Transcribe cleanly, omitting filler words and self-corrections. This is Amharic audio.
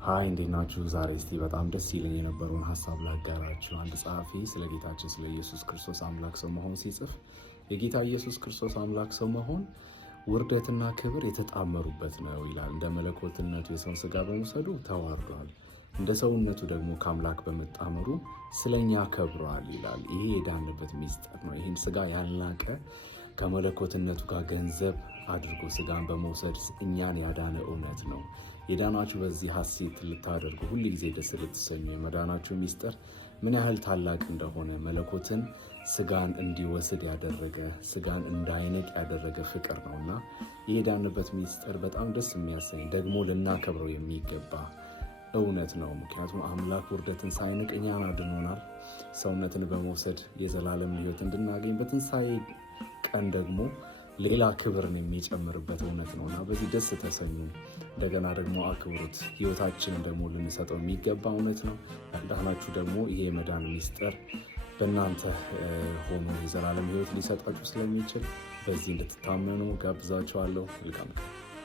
ሃይ እንዴት ናችሁ? ዛሬ እስቲ በጣም ደስ ይለኝ የነበረውን ሀሳብ ላጋራችሁ። አንድ ጸሐፊ ስለ ጌታችን ስለ ኢየሱስ ክርስቶስ አምላክ ሰው መሆን ሲጽፍ የጌታ ኢየሱስ ክርስቶስ አምላክ ሰው መሆን ውርደትና ክብር የተጣመሩበት ነው ይላል። እንደ መለኮትነቱ የሰውን ስጋ በመውሰዱ ተዋርዷል፣ እንደ ሰውነቱ ደግሞ ከአምላክ በመጣመሩ ስለኛ ከብሯል ይላል። ይሄ የዳንበት ሚስጥር ነው። ይህን ስጋ ያልናቀ ከመለኮትነቱ ጋር ገንዘብ አድርጎ ስጋን በመውሰድ እኛን ያዳነ እውነት ነው። የዳናችሁ በዚህ ሐሴት ልታደርጉ ሁል ጊዜ ደስ ልትሰኙ የመዳናችሁ ሚስጥር ምን ያህል ታላቅ እንደሆነ መለኮትን ስጋን እንዲወስድ ያደረገ ስጋን እንዳይነቅ ያደረገ ፍቅር ነውና ይህ የዳንበት ሚስጥር በጣም ደስ የሚያሰኝ ደግሞ ልናከብረው የሚገባ እውነት ነው። ምክንያቱም አምላክ ውርደትን ሳይንቅ እኛን አድኖናል። ሰውነትን በመውሰድ የዘላለም ሕይወት እንድናገኝ በትንሣኤ ቀን ደግሞ ሌላ ክብርን የሚጨምርበት እውነት ነውና በዚህ ደስ ተሰኙ። እንደገና ደግሞ አክብሩት። ሕይወታችንን ደግሞ ልንሰጠው የሚገባ እውነት ነው። ያዳናችሁ ደግሞ ይሄ የመዳን ሚስጥር በእናንተ ሆኖ የዘላለም ሕይወት ሊሰጣችሁ ስለሚችል በዚህ እንድትታመኑ ጋብዛችኋለሁ። መልካም